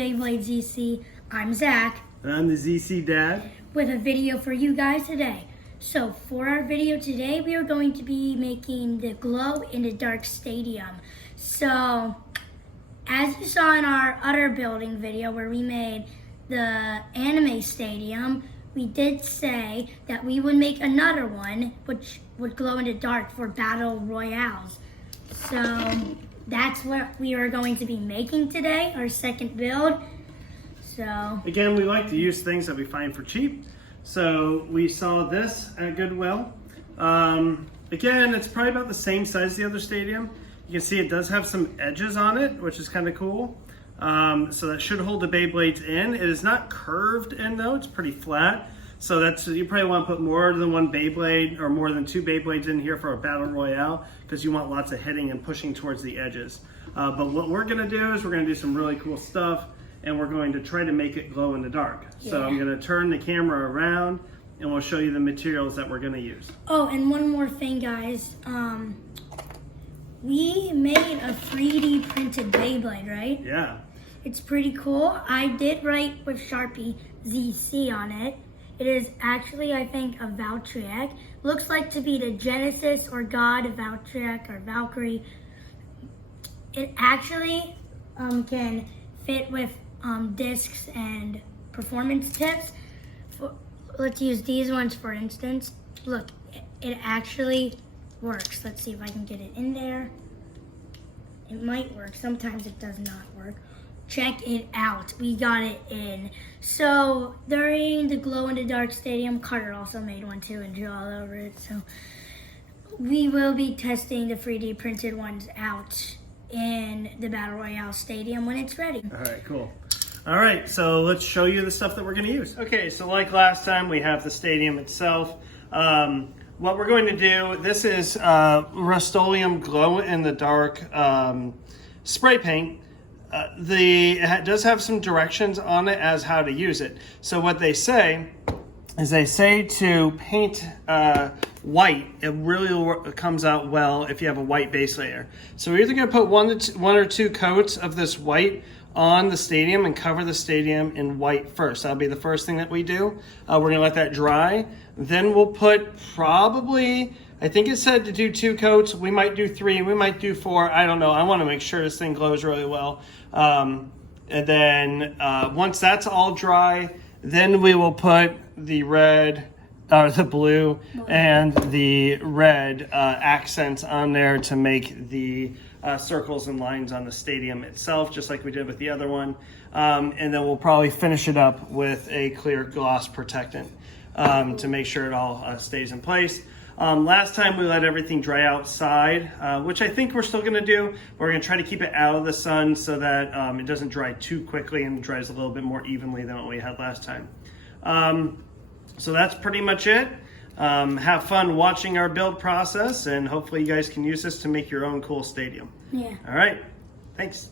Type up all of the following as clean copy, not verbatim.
Beyblade ZC. I'm Zack. And I'm the ZC Dad. With a video for you guys today. So for our video today, we are going to be making the glow in the dark stadium. So as you saw in our other building video where we made the anime stadium, we did say that we would make another one which would glow in the dark for Battle Royales. So that's what we are going to be making today, our second build. So again, we like to use things that we find for cheap. So we saw this at Goodwill. Again, it's probably about the same size as the other stadium. You can see it does have some edges on it, which is kind of cool. So that should hold the Beyblades in. It is not curved in though, it's pretty flat. So that's, you probably want to put more than one Beyblade or more than two Beyblades in here for a Battle Royale because you want lots of hitting and pushing towards the edges. But what we're gonna do is we're gonna do some really cool stuff and we're going to try to make it glow in the dark. Yeah. So I'm gonna turn the camera around and we'll show you the materials that we're gonna use. Oh, and one more thing, guys. We made a 3D printed Beyblade, right? Yeah. It's pretty cool. I did write with Sharpie ZC on it. It is actually, I think, a Valkyrie. Looks like to be the Genesis or God of Valkyrie or Valkyrie. It actually can fit with discs and performance tips. Let's use these ones for instance. Look, it actually works. Let's see if I can get it in there. It might work. Sometimes it does not work. Check it out. We got it in. So during the glow in the dark stadium, Carter also made one too and drew all over it. So we will be testing the 3D printed ones out in the Battle Royale Stadium when it's ready. All right, cool. All right, so let's show you the stuff that we're gonna use. Okay, so like last time, we have the stadium itself. What we're going to do, this is Rust-Oleum glow in the dark spray paint. It does have some directions on it as how to use it. So what they say is they say to paint white. It really comes out well if you have a white base layer. So we're either going to put one or two coats of this white on the stadium and cover the stadium in white first. That'll be the first thing that we do. We're going to let that dry. Then we'll put probably, I think it said to do 2 coats. We might do 3, we might do 4. I don't know. I want to make sure this thing glows really well. And then once that's all dry, then we will put the red, the blue and the red accents on there to make the circles and lines on the stadium itself, just like we did with the other one. And then we'll probably finish it up with a clear gloss protectant to make sure it all stays in place. Last time we let everything dry outside, which I think we're still gonna do. We're gonna try to keep it out of the sun so that it doesn't dry too quickly and dries a little bit more evenly than what we had last time. So that's pretty much it. Have fun watching our build process and hopefully you guys can use this to make your own cool stadium. Yeah. All right, thanks.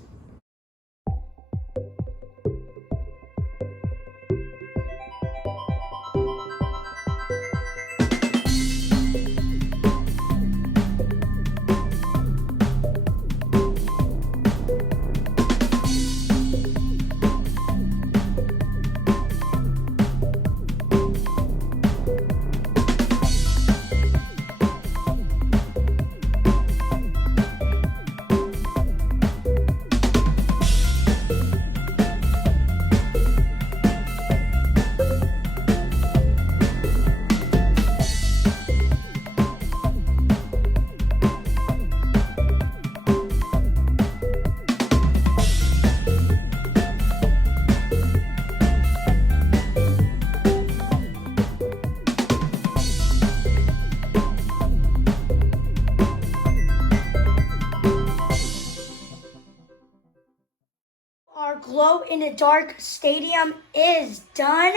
Glow in the dark stadium is done.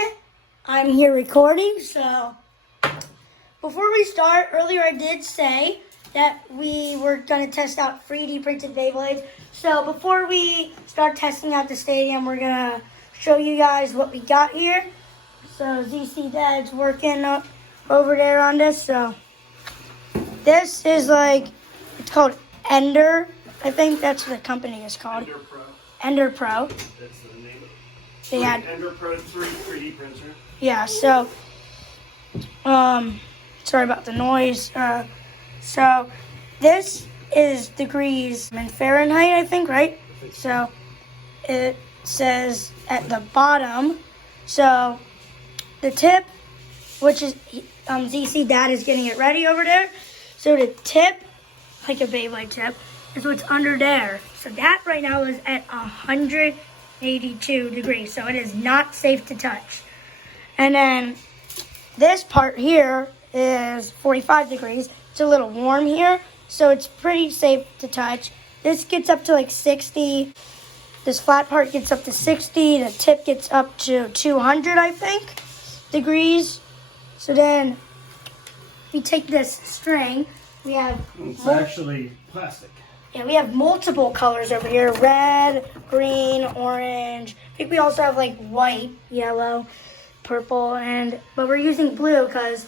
I'm here recording, so before we start, earlier I did say that we were going to test out 3D printed Beyblades. So before we start testing out the stadium, we're going to show you guys what we got here. So ZC Dad's working over there on this. So this is like, it's called Ender. I think that's what the company is called. Ender Pro. That's the name of it. They had Ender Pro 3D printer. yeah. So sorry about the noise. So this is degrees in Fahrenheit, I think, right? So it says at the bottom. So the tip, which is ZC Dad is getting it ready over there. So the tip, like a Beyblade tip, is what's under there. So that right now is at 182 degrees. So it is not safe to touch. And then this part here is 45 degrees. It's a little warm here, so it's pretty safe to touch. This gets up to like 60. This flat part gets up to 60. The tip gets up to 200, I think, degrees. So then we take this string. We have It's actually plastic. yeah, we have multiple colors over here: red, green, orange. I think we also have like white, yellow, purple, but we're using blue because,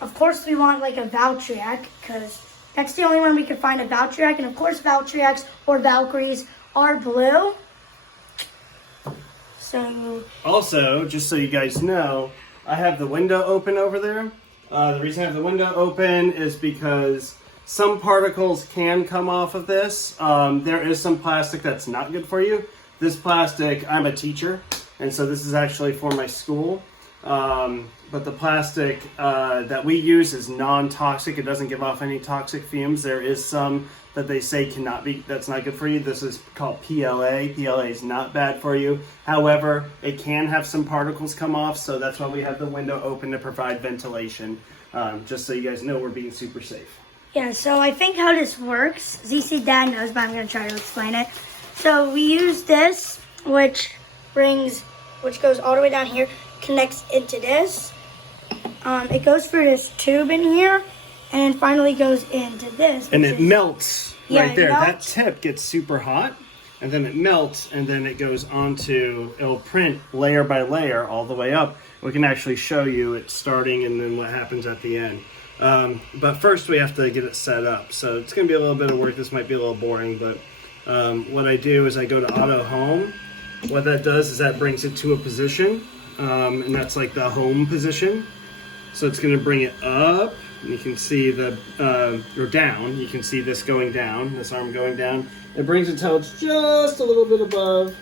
of course, we want like a Valtryek because that's the only one we can find a Valtryek, and of course, Valtryeks or Valkyries are blue. So Also, just so you guys know, I have the window open over there. The reason I have the window open is because some particles can come off of this. There is some plastic that's not good for you. This plastic, I'm a teacher, and so this is actually for my school. But the plastic that we use is non-toxic. It doesn't give off any toxic fumes. There is some that they say cannot be, that's not good for you. This is called PLA. PLA is not bad for you. However, it can have some particles come off, so that's why we have the window open to provide ventilation. Just so you guys know we're being super safe. yeah, so I think how this works, ZC Dad knows, but I'm going to try to explain it. So we use this, which goes all the way down here, connects into this. It goes through this tube in here, and then finally goes into this. And it melts Yeah, right it there. melts. That tip gets super hot, and then it melts, and then it goes onto, it'll print layer by layer all the way up. We can actually show you it starting and then what happens at the end. But first we have to get it set up. So it's going to be a little bit of work. This might be a little boring, but what I do is I go to auto home. What that does is that brings it to a position, and that's like the home position. So it's going to bring it up, and you can see or down. You can see this going down, this arm going down. It brings it till it's just a little bit above.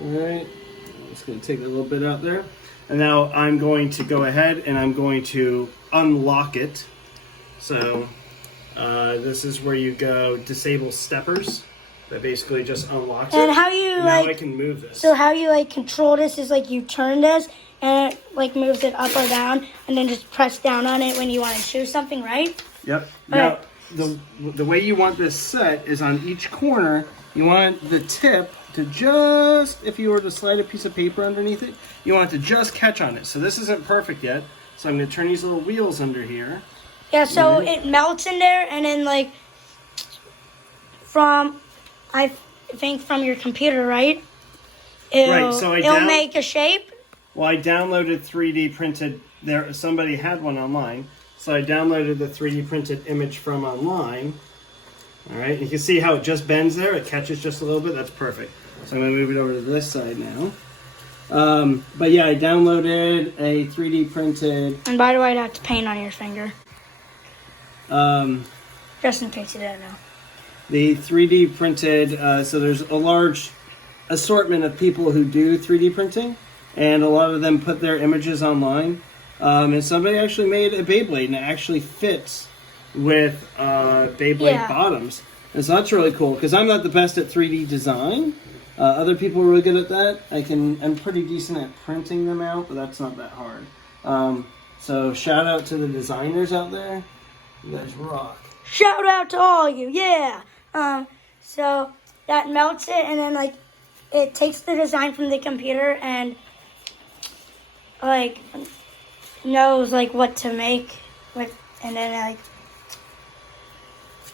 All right, I'm just going to take a little bit out there. And now I'm going to go ahead and I'm going to unlock it. So this is where you go disable steppers. That basically just unlocks it. And how you and now I can move this. So how you control this is you turn this and it moves it up or down, and then just press down on it when you want to choose something, right? Yep. Now the way you want this set is on each corner. You want the tip to just, if you were to slide a piece of paper underneath it, you want it to just catch on it. So this isn't perfect yet. So I'm going to turn these little wheels under here. Yeah. So it melts in there, and then I think from your computer, right? It'll make a shape. Well, I downloaded 3D printed. Somebody had one online, so I downloaded the 3D printed image from online. All right, you can see how it just bends there. It catches just a little bit. That's perfect. So I'm going to move it over to this side now. But yeah, I downloaded a 3D printed. And by the way, that's paint on your finger. Just in case you didn't know. The 3D printed. So there's a large assortment of people who do 3D printing, and a lot of them put their images online. And somebody actually made a Beyblade, and it actually fits with Beyblade bottoms. And so that's really cool, because I'm not the best at 3D design. Other people are really good at that. I'm pretty decent at printing them out, but that's not that hard. So shout out to the designers out there. You guys rock. Shout out to all you, yeah. So that melts it, and then it takes the design from the computer and knows what to make with, and then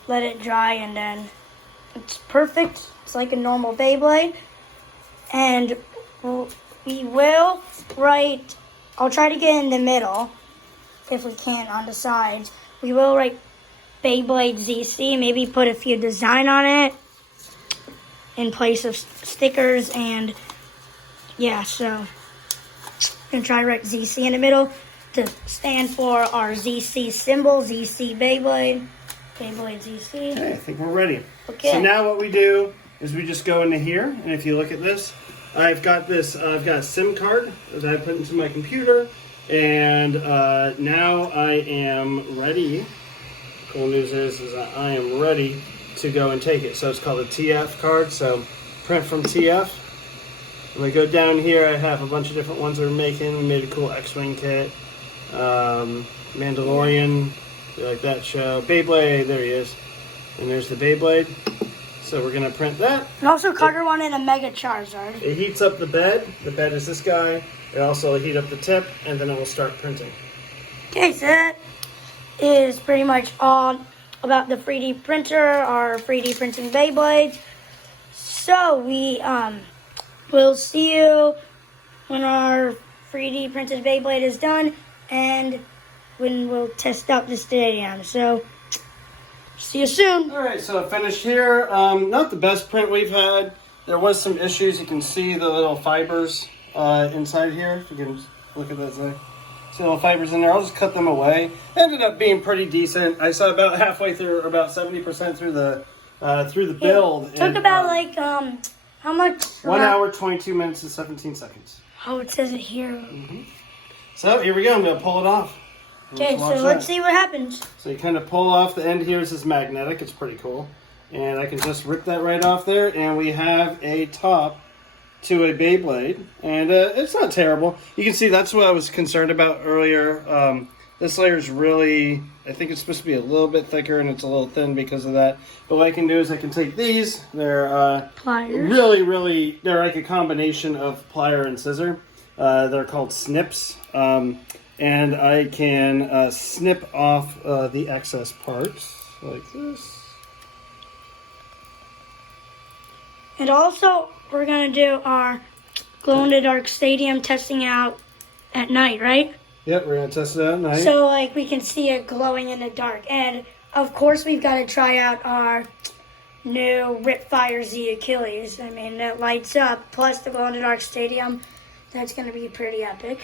let it dry, and then it's perfect. It's like a normal Beyblade, and we will write. I'll try to get in the middle if we can on the sides. We will write Beyblade ZC, maybe put a few design on it. in place of stickers, and yeah, so I'm gonna try to write ZC in the middle to stand for our ZC symbol, ZC Beyblade, Beyblade ZC. Okay, I think we're ready. Okay. So now what we do is we just go into here, and if you look at this, I've got a SIM card that I put into my computer, and now I am ready. Cool news is that I am ready to go and take it. So it's called a TF card, so print from TF. When I go down here, I have a bunch of different ones that we're making. We made a cool X-Wing kit, Mandalorian, you like that show, Beyblade, there he is. And there's the Beyblade. So we're gonna print that. And also Carter wanted a Mega Charizard. It heats up the bed. The bed is this guy. It also will heat up the tip, and then it will start printing. Okay, so that is pretty much all about the 3D printer, our 3D printing Beyblades. So we will see you when our 3D printed Beyblade is done, and when we'll test out the stadium. So see you soon. All right, so I finished here. Not the best print we've had. There was some issues. You can see the little fibers inside here. If you can look at that, Zack. See little fibers in there. I'll just cut them away. Ended up being pretty decent. I saw about halfway through, about 70% through the build. It took about like how much? 1 hour, 22 minutes, and 17 seconds. Oh, it says it here. Mm-hmm. So here we go. I'm gonna pull it off. Okay, so let's see what happens. So you kind of pull off the end here. This is magnetic. It's pretty cool. And I can just rip that right off there. And we have a top to a Beyblade. And it's not terrible. You can see that's what I was concerned about earlier. This layer is really, I think it's supposed to be a little bit thicker, and it's a little thin because of that. But what I can do is I can take these. They're pliers. Really, they're like a combination of plier and scissor. They're called snips. And I can snip off the excess parts like this. And also, we're going to do our glow-in-the-dark stadium testing out at night, right? Yep, we're going to test it out at night. So, like, we can see it glowing in the dark. And, of course, we've got to try out our new Rip Fire Z Achilles. I mean, it lights up. Plus the glow-in-the-dark stadium. That's going to be pretty epic.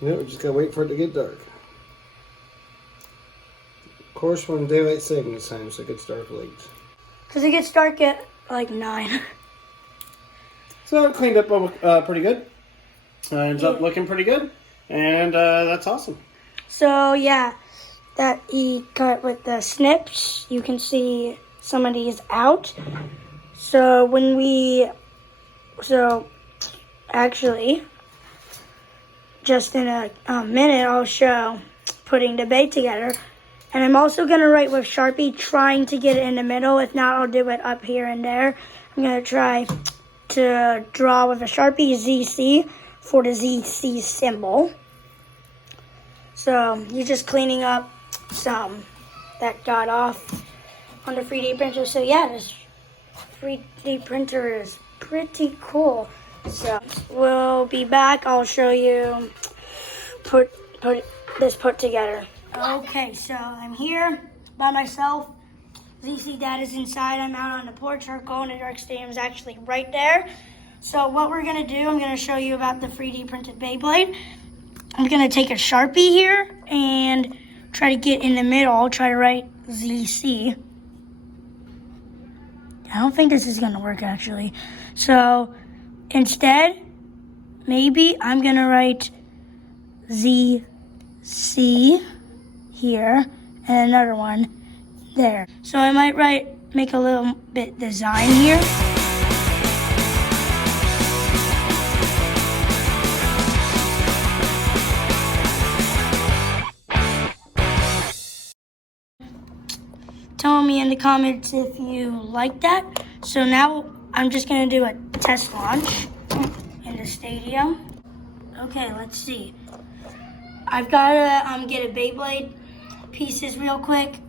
Yeah, we just gotta wait for it to get dark. Of course, when daylight savings time, so it gets dark late. Because it gets dark at like 9. So it cleaned up pretty good. Ends up looking pretty good, and that's awesome. So yeah, that he cut with the snips. You can see some of these out. So actually. Just in a minute, I'll show putting the bait together. And I'm also going to write with Sharpie, trying to get it in the middle. If not, I'll do it up here and there. I'm going to try to draw with a Sharpie ZC for the ZC symbol. So you're just cleaning up some that got off on the 3D printer. So yeah, this 3D printer is pretty cool. So we'll be back. I'll show you put this together. Okay, so I'm here by myself. ZC Dad is inside. I'm out on the porch. Our glow-in-the-dark stadium is actually right there. So what we're gonna do, I'm gonna show you about the 3D printed Beyblade. I'm gonna take a Sharpie here and try to get in the middle. Try to write ZC. I don't think this is gonna work actually. So instead, maybe I'm going to write ZC here and another one there. So I might make a little bit design here. Tell me in the comments if you like that. So now I'm just going to do a test launch in the stadium. Okay, let's see. I've got to get a Beyblade pieces real quick.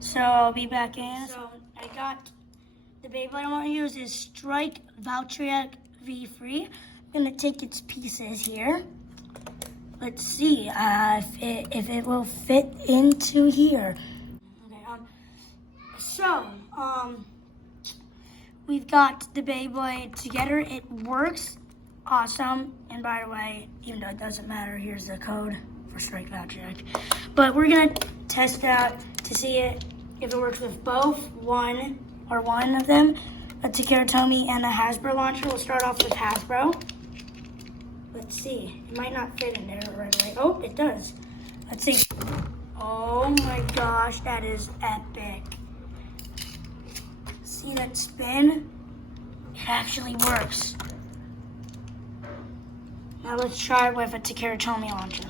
So I'll be back in. So I got the Beyblade I want to use is Strike Valtryek V3. I'm going to take its pieces here. Let's see if it will fit into here. Okay, we've got the Beyblade together. It works awesome. And by the way, even though it doesn't matter, here's the code for Strike Valtryek. But we're gonna test it out to see if it works with both one of them, a Takeratomi and a Hasbro launcher. We'll start off with Hasbro. Let's see. It might not fit in there right away. Oh, it does. Let's see. Oh my gosh, that is epic. See that spin? It actually works. Now let's try it with a Takeratomi launcher.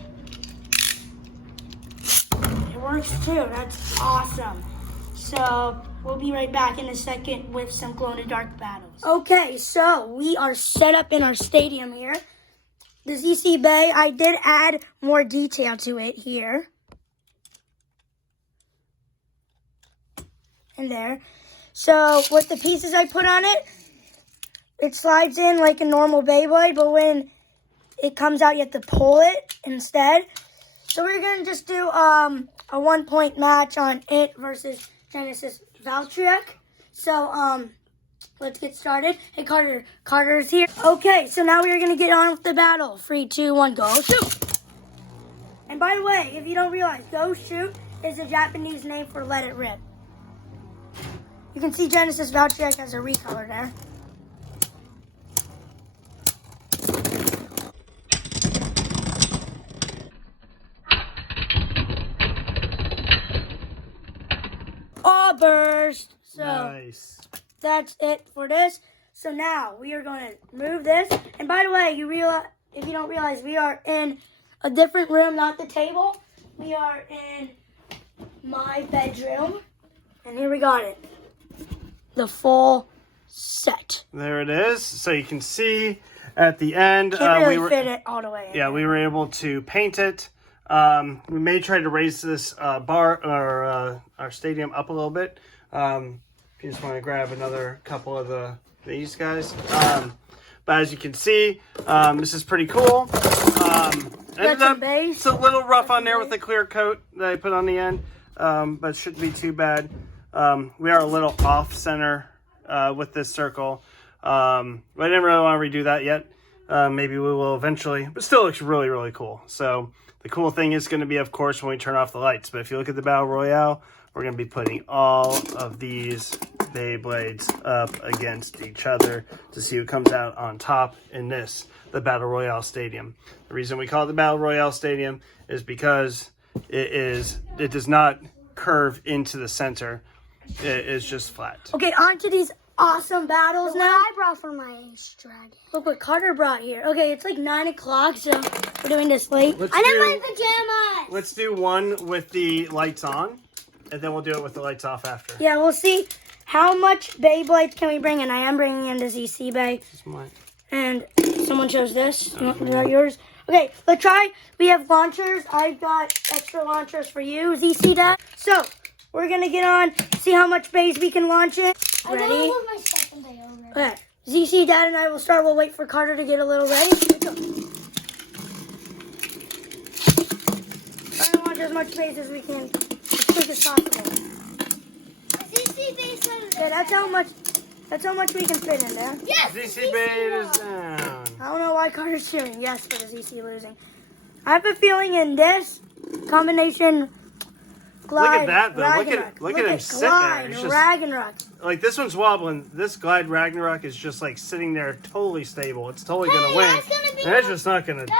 It works too. That's awesome. So we'll be right back in a second with some glow-in-the-dark battles. Okay, so we are set up in our stadium here. The ZC Bay, I did add more detail to it here. And there. So with the pieces I put on it, it slides in like a normal Beyblade, but when it comes out, you have to pull it instead. So we're going to just do a 1-point match on it versus Genesis Valtryek. So let's get started. Hey, Carter's here. Okay, so now we're going to get on with the battle. 3, 2, 1, go shoot. And by the way, if you don't realize, go shoot is a Japanese name for let it rip. You can see Genesis Valtryek has a recolor there. All burst. So nice. That's it for this. So now we are going to move this. And by the way, if you don't realize, we are in a different room, not the table. We are in my bedroom. And here we got it. The full set. There it is. So you can see at the end, Can't really fit it all the way in. Yeah, we were able to paint it. We may try to raise this bar or our stadium up a little bit. If you just want to grab another couple of these guys. But as you can see, this is pretty cool. It's a little rough on there with the clear coat that I put on the end, but it shouldn't be too bad. We are a little off center with this circle. But I didn't really want to redo that yet. Maybe we will eventually, but still looks really, really cool. So the cool thing is going to be, of course, when we turn off the lights. But if you look at the Battle Royale, we're going to be putting all of these Beyblades up against each other to see who comes out on top in the Battle Royale Stadium. The reason we call it the Battle Royale Stadium is because it does not curve into the center. It is just flat. Okay, on to these awesome battles now. I brought for my dragon. Look what Carter brought here. Okay, it's like 9 o'clock, so we're doing this late. I need my pajamas. Let's do one with the lights on, and then we'll do it with the lights off after. Yeah, we'll see how much Beyblades can we bring in. I am bringing in the ZC Bay. And someone chose this. Is that yours? Okay, let's try. We have launchers. I've got extra launchers for you, ZC Dad. So we're going to get on, see how much bays we can launch in. Ready? I want my second bay over. Okay, ZC Dad and I will start. We'll wait for Carter to get a little ready. Try to launch as much bays as we can, as quick as possible. Okay, that's how much we can fit in there. Yes! ZC Beyblade is down. I don't know why Carter's shooting. Yes, for the ZC losing. I have a feeling in this combination, Glide, look at that, though. Ragnarok. Look at him sit there. Glide, It's just, Ragnarok. like, this one's wobbling. This Glide Ragnarok is just, like, sitting there totally stable. It's totally going to win. That's gonna be and it's just not going to go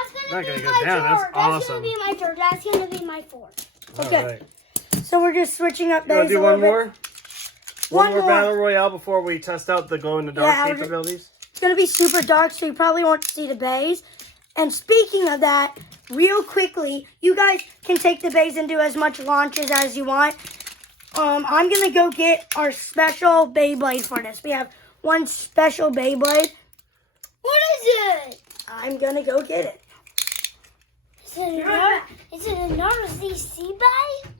down. That's awesome. That's going to be my third. That's going to be my fourth. Okay. All right. So we're just switching up You want bays to do a one little bit. more? One more Battle Royale before we test out the glow-in-the-dark capabilities? It's going to be super dark, so you probably won't see the bays. And speaking of that, real quickly, you guys can take the bays and do as much launches as you want. I'm going to go get our special Beyblade for this. We have one special Beyblade. What is it? I'm going to go get it. Is it another ZC bay?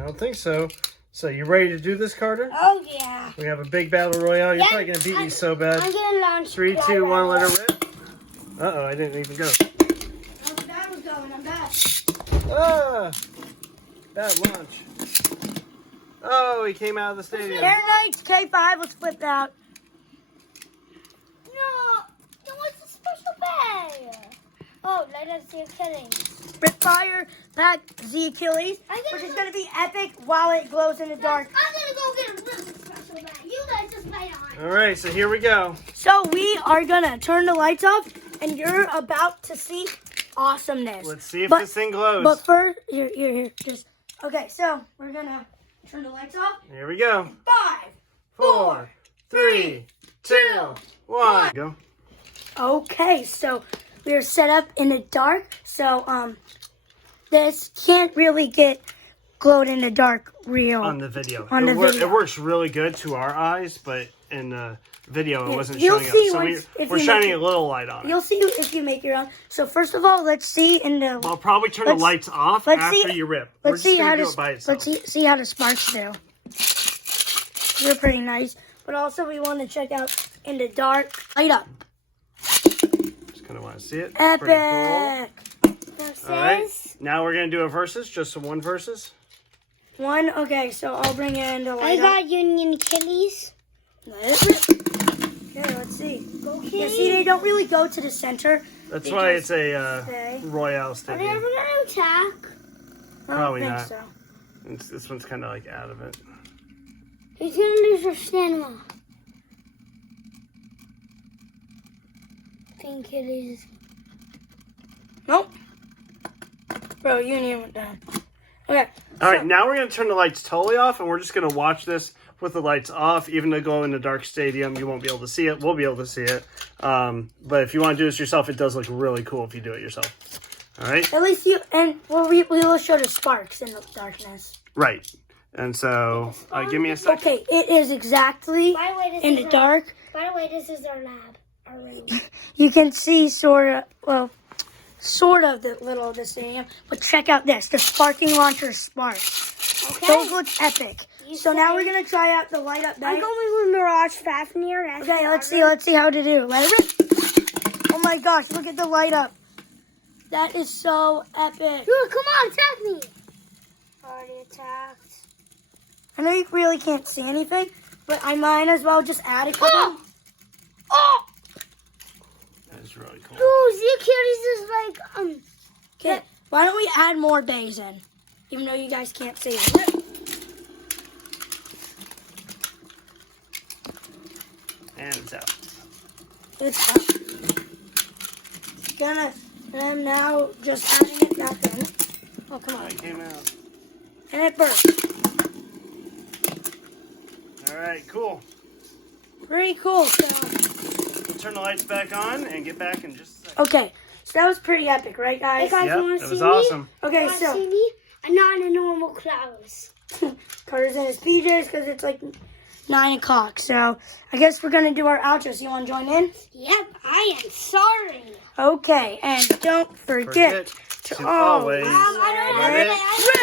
I don't think so. So, you ready to do this, Carter? Oh, yeah. We have a big Battle Royale. You're probably going to beat me so bad. I'm going to launch. 3, 2, 1, let her rip. Uh-oh, I didn't even go. Oh, the bad was going. I'm back. Ah! Bad launch. Oh, he came out of the stadium. Air Knight's K5 was flipped out. Z Achilles. Rip Fire Z Achilles, which is going to be epic while it glows in the dark. I'm gonna go get a really special bag. You guys just wait on. All right, so here we go. So we are going to turn the lights off, and you're about to see awesomeness. Let's see if this thing glows. But first, here, just, okay, so we're going to turn the lights off. Here we go. 5, 4, 3, 2, 1. Go. Okay, so we're set up in the dark, so this can't really get glowed in the dark real. On the video. Video. It works really good to our eyes, but in the video it wasn't you'll showing up. see So if we're you shining make a little light on it. You'll see if you make your own. So first of all, let's see in the... I'll probably turn the lights off after you rip. Let's see how do it by itself. Let's see how the sparks do. They're pretty nice. But also we want to check out in the dark. Light up. Just kind of want to see it. Epic. Pretty Versus. cool. All right. Now we're going to do a versus, just one versus. One, okay, so I'll bring in the I light up. got Union Achilles. Okay, let's see. Okay. Yeah, see, they don't really go to the center. That's They why just it's a stay. Royale Are they Stadium. ever gonna attack? I don't Probably think not. so. This one's kind of like out of it. He's gonna lose your stamina. Pink Achilles. Nope. Bro, Union went down. Okay. All right, now we're going to turn the lights totally off, and we're just going to watch this with the lights off. Even though go in the dark stadium, you won't be able to see it. We'll be able to see it. But if you want to do this yourself, it does look really cool if you do it yourself. All right? At least we will show the sparks in the darkness. Right. And so, give me a second. Okay, it is exactly By the way, this in is the dark. By the way, this is our lab. Our room. You can see sort of the stadium. But check out this. The sparking launcher sparks. Okay. Those look epic. So now say- we're going to try out the light up I'm night. going with Mirage Fafnir. Okay, let's see how to do. Let it rip. Oh my gosh, look at the light up. That is so epic. Dude, come on, attack me. Already attacked. I know you really can't see anything, but I might as well just add a couple. Oh! That's really cool. Dude, Z Achilles is like, Okay, why don't we add more bays in? Even though you guys can't see it. And it's out. It's up. I'm now just adding it back in. Oh, come on. It came out. And it burst. All right, cool. Pretty cool. So, We'll turn the lights back on and get back in just a second. okay, so that was pretty epic, right, guys? Hey, guys, Yep, you wanna that see was me? awesome. Okay, want to so see me? I'm not in normal clothes. Carter's in his PJs because it's like 9 o'clock. So I guess we're going to do our outro. So you want to join in? Yep, I am sorry. Okay, and don't forget to always I don't Let know. it